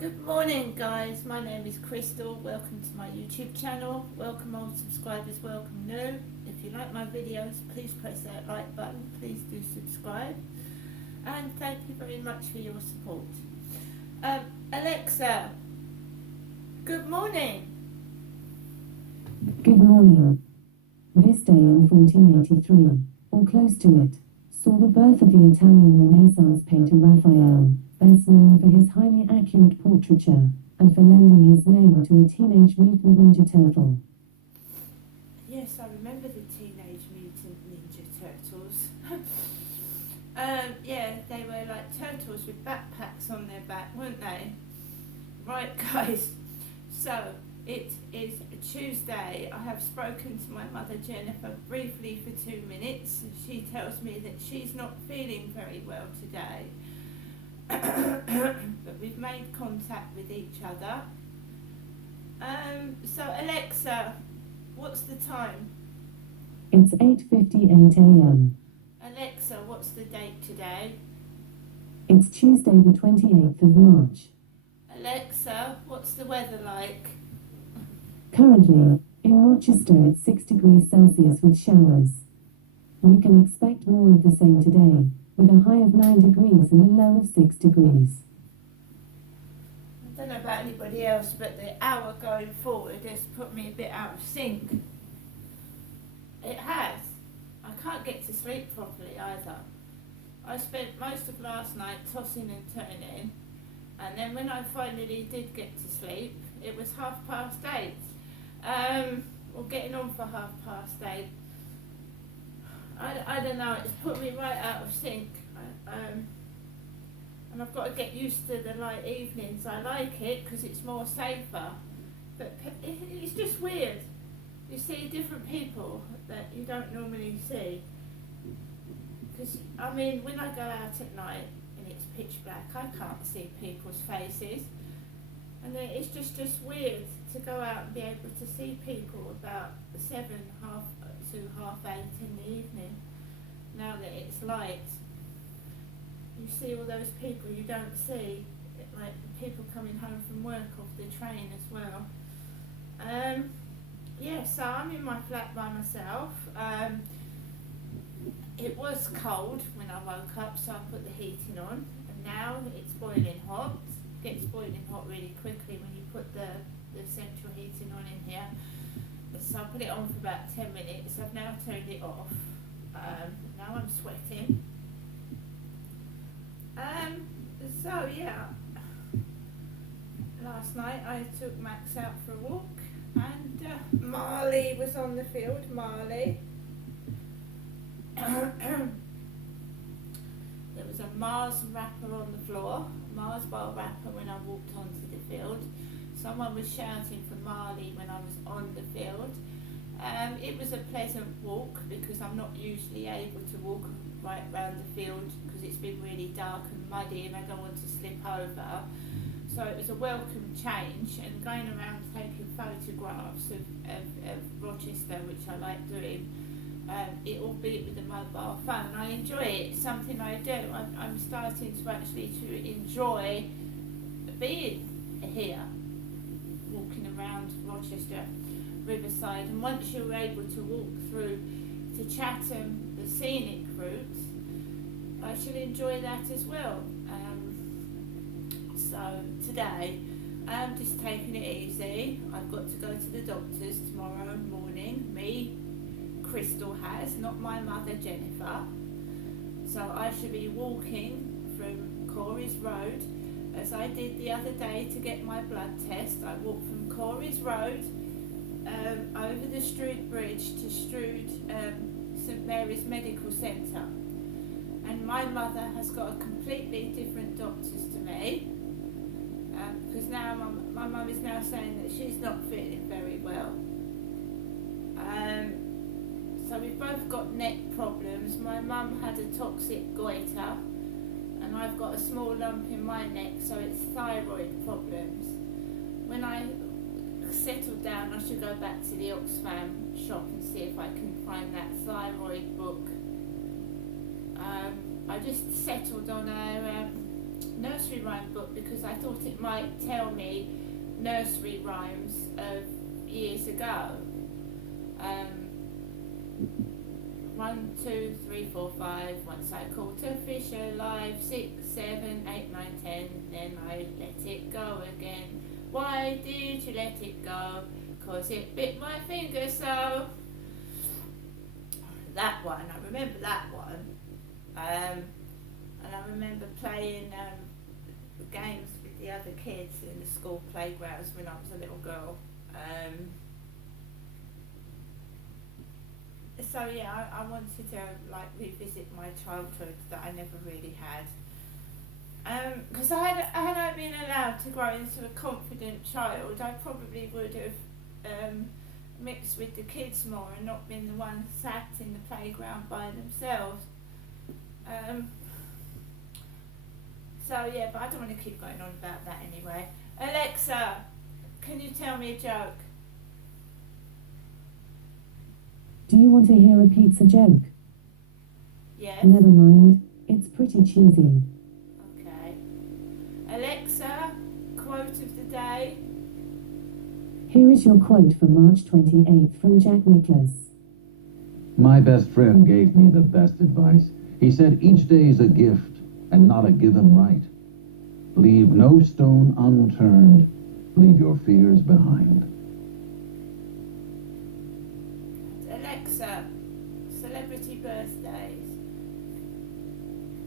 Good morning guys, my name is Crystal. Welcome to my YouTube channel. Welcome old subscribers, welcome new. If you like my videos, please press that like button, please do subscribe, and thank you very much for your support. Alexa, good morning. Good morning. This day in 1483, or close to it, saw the birth of the Italian Renaissance painter Raphael, best known for his highly accurate portraiture, and for lending his name to a Teenage Mutant Ninja Turtle. Yes, I remember the Teenage Mutant Ninja Turtles. Yeah, they were like turtles with backpacks on their back, weren't they? Right guys, so it is Tuesday. I have spoken to my mother Jennifer briefly for 2 minutes. She tells me that she's not feeling very well today. But we've made contact with each other. So Alexa, what's the time? It's 8:58 a.m. Alexa, what's the date today? It's Tuesday the 28th of March. Alexa, what's the weather like? Currently, in Rochester it's 6 degrees Celsius with showers. You can expect more of the same today, with a high of 9 degrees and a low of 6 degrees. I don't know about anybody else, but the hour going forward has put me a bit out of sync. It has. I can't get to sleep properly either. I spent most of last night tossing and turning, and then when I finally did get to sleep, it was 8:30. Or getting on for 8:30. I don't know, it's put me right out of sync. And I've got to get used to the light evenings. I like it because it's more safer, but it's just weird. You see different people that you don't normally see. Because, I mean, when I go out at night and it's pitch black, I can't see people's faces. And then it's just weird to go out and be able to see people about 7, half to 8:30 in the evening, now that it's light. You see all those people you don't see, like people coming home from work off the train as well. Yeah, so I'm in my flat by myself. It was cold when I woke up, so I put the heating on, and now it's boiling hot. It gets boiling hot really quickly when you put the central heating on in here. So I put it on for about 10 minutes. I've now turned it off. Now I'm sweating. So yeah, last night I took Max out for a walk, and Marley was on the field. Marley. There was a Mars wrapper on the floor, Mars bar wrapper when I walked onto the field. Someone was shouting for Marley when I was on the field. It was a pleasant walk because I'm not usually able to walk right round the field because it's been really dark and muddy and I don't want to slip over. So it was a welcome change, and going around taking photographs of Rochester, which I like doing, albeit with a mobile phone. I enjoy it, it's something I do. I'm starting to actually enjoy being here, walking around Rochester Riverside, and once you're able to walk through to Chatham, the scenic route, I shall enjoy that as well. So today I'm just taking it easy. I've got to go to the doctor's tomorrow morning. Me, Crystal has, not my mother Jennifer. So I shall be walking from Corey's Road, as I did the other day to get my blood test. I walked from Corey's Road over the Strood Bridge to Strood St Mary's Medical Centre, and my mother has got a completely different doctors to me, because now my mum is now saying that she's not feeling very well. So we've both got neck problems. My mum had a toxic goiter, and I've got a small lump in my neck, so it's thyroid problems. When I settle down, I should go back to the Oxfam shop and see if I can find that thyroid book. I just settled on a nursery rhyme book because I thought it might tell me nursery rhymes of years ago. 1, 2, 3, 4, 5. Once I caught a fish alive. 6, 7, 8, 9, 10. Then I let it go again. Why did you let it go? 'Cause it bit my finger so. That one, I remember that one. And I remember playing games with the other kids in the school playgrounds when I was a little girl. So yeah, I wanted to like revisit my childhood that I never really had. Because had I been allowed to grow into a confident child, I probably would have mixed with the kids more and not been the one sat in the playground by themselves. So yeah, but I don't want to keep going on about that anyway. Alexa, can you tell me a joke? Do you want to hear a pizza joke? Yes. Never mind, it's pretty cheesy. Okay. Alexa, quote of the day. Here is your quote for March 28th from Jack Nicklaus. My best friend gave me the best advice. He said each day is a gift and not a given right. Leave no stone unturned. Leave your fears behind. Alexa, celebrity birthdays.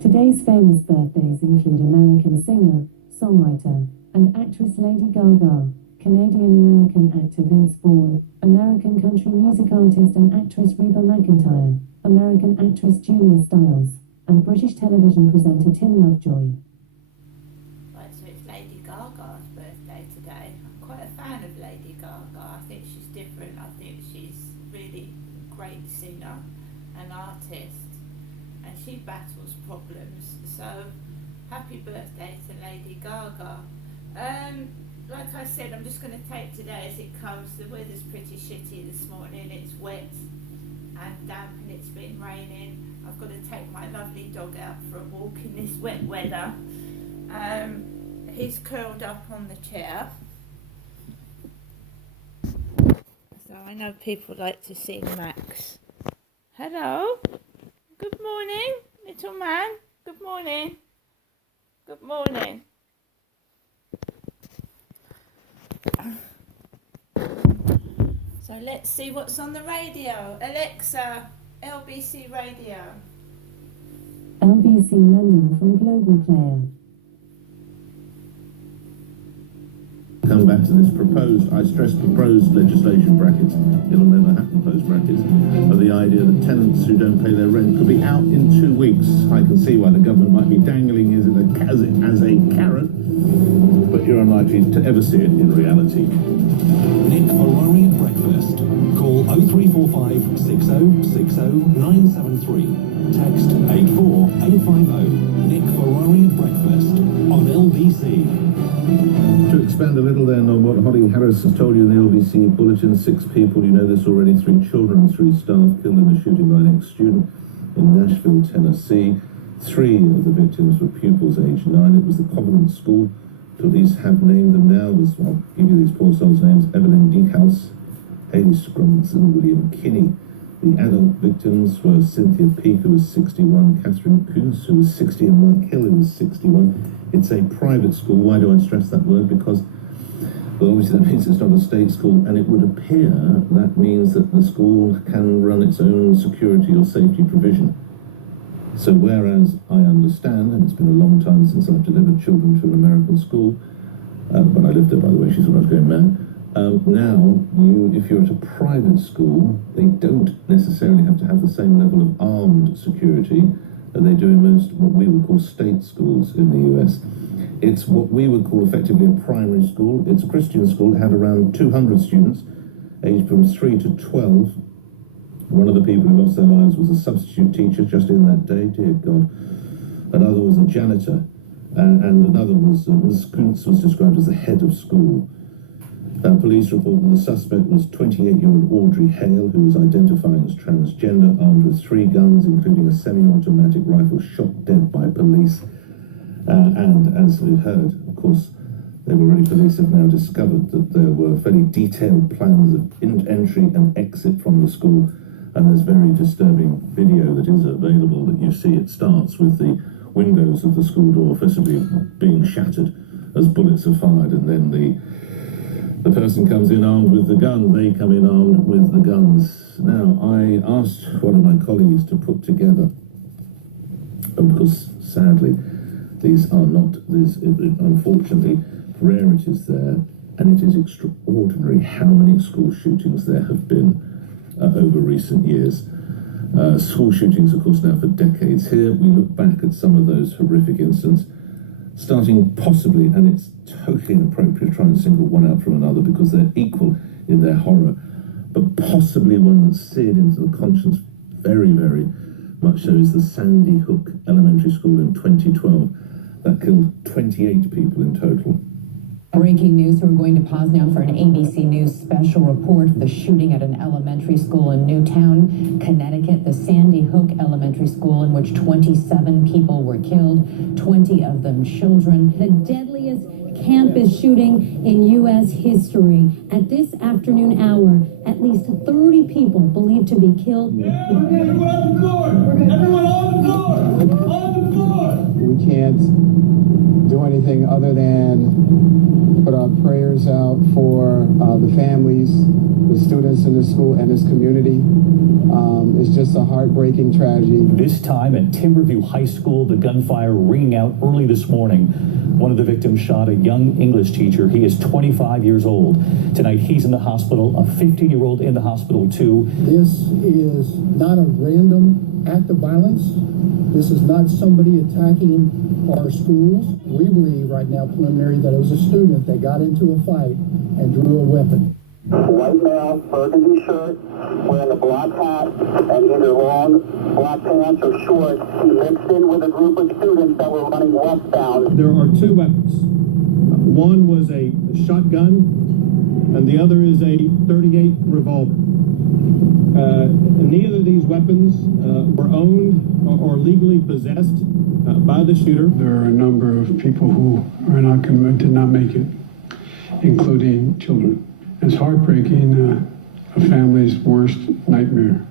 Today's famous birthdays include American singer, songwriter, and actress Lady Gaga, Canadian-American actor Vince Vaughn, American country music artist and actress Reba McEntire, American actress Julia Stiles, and British television presenter Tim Lovejoy. Right, so it's Lady Gaga's birthday today. I'm quite a fan of Lady Gaga. I think she's different. I think she's really great singer and artist, and she battles problems. So happy birthday to Lady Gaga. Like I said, I'm just going to take today as it comes. The weather's pretty shitty this morning. It's wet and damp and it's been raining. I've got to take my lovely dog out for a walk in this wet weather. He's curled up on the chair. So I know people like to see Max. Hello. Good morning, little man. Good morning. Good morning. So let's see what's on the radio. Alexa, LBC radio. LBC London from Global Player. Come back to this proposed, I stress proposed legislation brackets, it'll never happen post brackets, of the idea that tenants who don't pay their rent could be out in 2 weeks. I can see why the government might be dangling it as a carrot, but you're unlikely to ever see it in reality. Nick Ferrari at breakfast. Call 0345 6060 973. Text 84850. Nick Ferrari at breakfast on LBC. To expand a little then on what Holly Harris has told you in the LBC bulletin, 6 people, you know this already, 3 children, 3 staff killed in a shooting by an ex-student in Nashville, Tennessee. 3 of the victims were pupils aged 9. It was the Covenant School. Police have named them now. I'll give you these poor souls' names: Evelyn Deekhouse, Haley Scrumson, William Kinney. The adult victims were Cynthia Peake, who was 61, Catherine Tues, who was 60, and Mike Hill, who was 61. It's a private school. Why do I stress that word? Because, well, obviously that means it's not a state school, and it would appear that means that the school can run its own security or safety provision. So whereas I understand, and it's been a long time since I've delivered children to an American school, when I lived there, by the way, she thought I was going mad. Now, if you're at a private school, they don't necessarily have to have the same level of armed security that they do in most what we would call state schools in the US. It's what we would call effectively a primary school. It's a Christian school. It had around 200 students, aged from 3 to 12. One of the people who lost their lives was a substitute teacher just in that day, dear God. Another was a janitor, and another was, Ms. Kuntz was described as the head of school. Police report that the suspect was 28-year-old Audrey Hale, who was identified as transgender, armed with 3 guns, including a semi-automatic rifle, shot dead by police And as we heard, of course, the Already police have now discovered that there were fairly detailed plans of entry and exit from the school, and there's very disturbing video that is available that you see. It starts with the windows of the school door visibly being shattered as bullets are fired, and then the person comes in armed with the gun. They come in armed with the guns. Now, I asked one of my colleagues to put together, because sadly these are not, there's unfortunately rarities there, and it is extraordinary how many school shootings there have been over recent years. School shootings, of course, now for decades. Here we look back at some of those horrific incidents, starting possibly, and it's totally inappropriate to try and single one out from another because they're equal in their horror, but possibly one that's seared into the conscience very, very much so is the Sandy Hook Elementary School in 2012 that killed 28 people in total. Breaking news, we're going to pause now for an ABC News special report of the shooting at an elementary school in Newtown, Connecticut, the Sandy Hook Elementary School, in which 27 people were killed, 20 of them children. The deadliest campus shooting in U.S. history. At this afternoon hour, at least 30 people believed to be killed. Yeah, everyone on the floor! Everyone on the floor! On the floor! We can't do anything other than put our prayers out for the families, the students in the school, and this community. It's just a heartbreaking tragedy. This time at Timberview High School, the gunfire ringing out early this morning. One of the victims shot a young English teacher. He is 25 years old. Tonight, he's in the hospital, a 15-year-old in the hospital, too. This is not a random act of violence. This is not somebody attacking our schools. We believe right now, preliminary, that it was a student that got into a fight and drew a weapon. White male, burgundy shirt, wearing a black hat, and either long black pants or shorts. He mixed in with a group of students that were running westbound. There are two weapons. One was a shotgun, and the other is a .38 revolver. Neither of these weapons were owned or legally possessed by the shooter. There are a number of people who are not did not make it, including children. It's heartbreaking, a family's worst nightmare.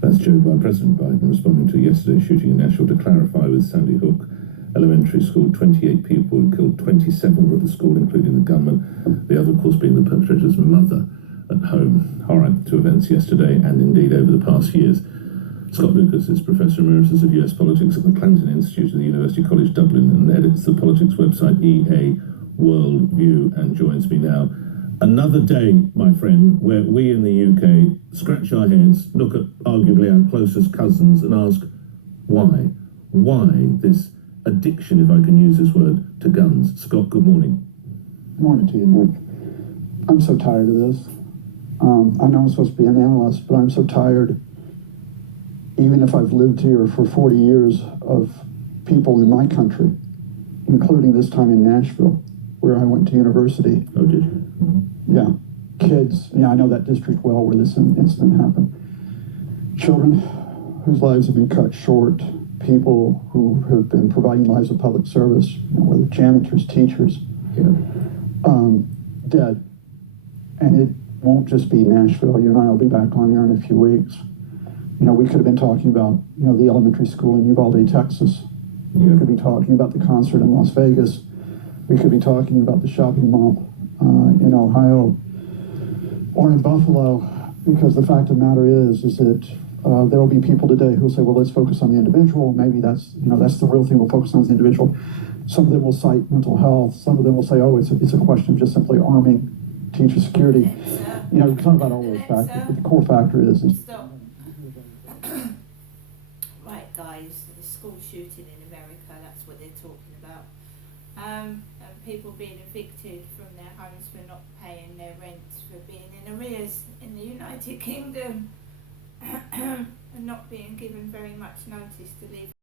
That's Joe by President Biden responding to yesterday's shooting in Nashville. To clarify, with Sandy Hook Elementary School, 28 people were killed, 27 were at the school, including the gunman, the other, of course, being the perpetrator's mother at home. All right, two events yesterday and indeed over the past years. Scott Lucas is Professor Emeritus of US Politics at the Clanton Institute of the University College Dublin and edits the politics website EA Worldview, and joins me now. Another day, my friend, where we in the UK scratch our heads, look at arguably our closest cousins and ask, why? Why this addiction, if I can use this word, to guns? Scott, good morning. Morning to you, Nick. I'm so tired of this. I know I'm supposed to be an analyst, but I'm so tired, even if I've lived here for 40 years, of people in my country, including this time in Nashville, where I went to university. Oh, did you? Mm-hmm. Yeah, kids. Yeah, I know that district well where this incident happened. Children whose lives have been cut short, people who have been providing lives of public service, whether janitors, teachers, dead. And it won't just be Nashville. You and I will be back on here in a few weeks. You know, we could have been talking about, the elementary school in Uvalde, Texas. Yeah. We could be talking about the concert in Las Vegas. We could be talking about the shopping mall in Ohio or in Buffalo, because the fact of the matter is that there will be people today who will say, well, let's focus on the individual. Maybe that's the real thing. We'll focus on the individual. Some of them will cite mental health. Some of them will say, oh, it's a question of just simply arming teacher security. We talk about all those factors, but the core factor is Stop. Right, guys, the school shooting in America, that's what they're talking about. And people being evicted from their homes for not paying their rents, for being in arrears in the United Kingdom, and not being given very much notice to leave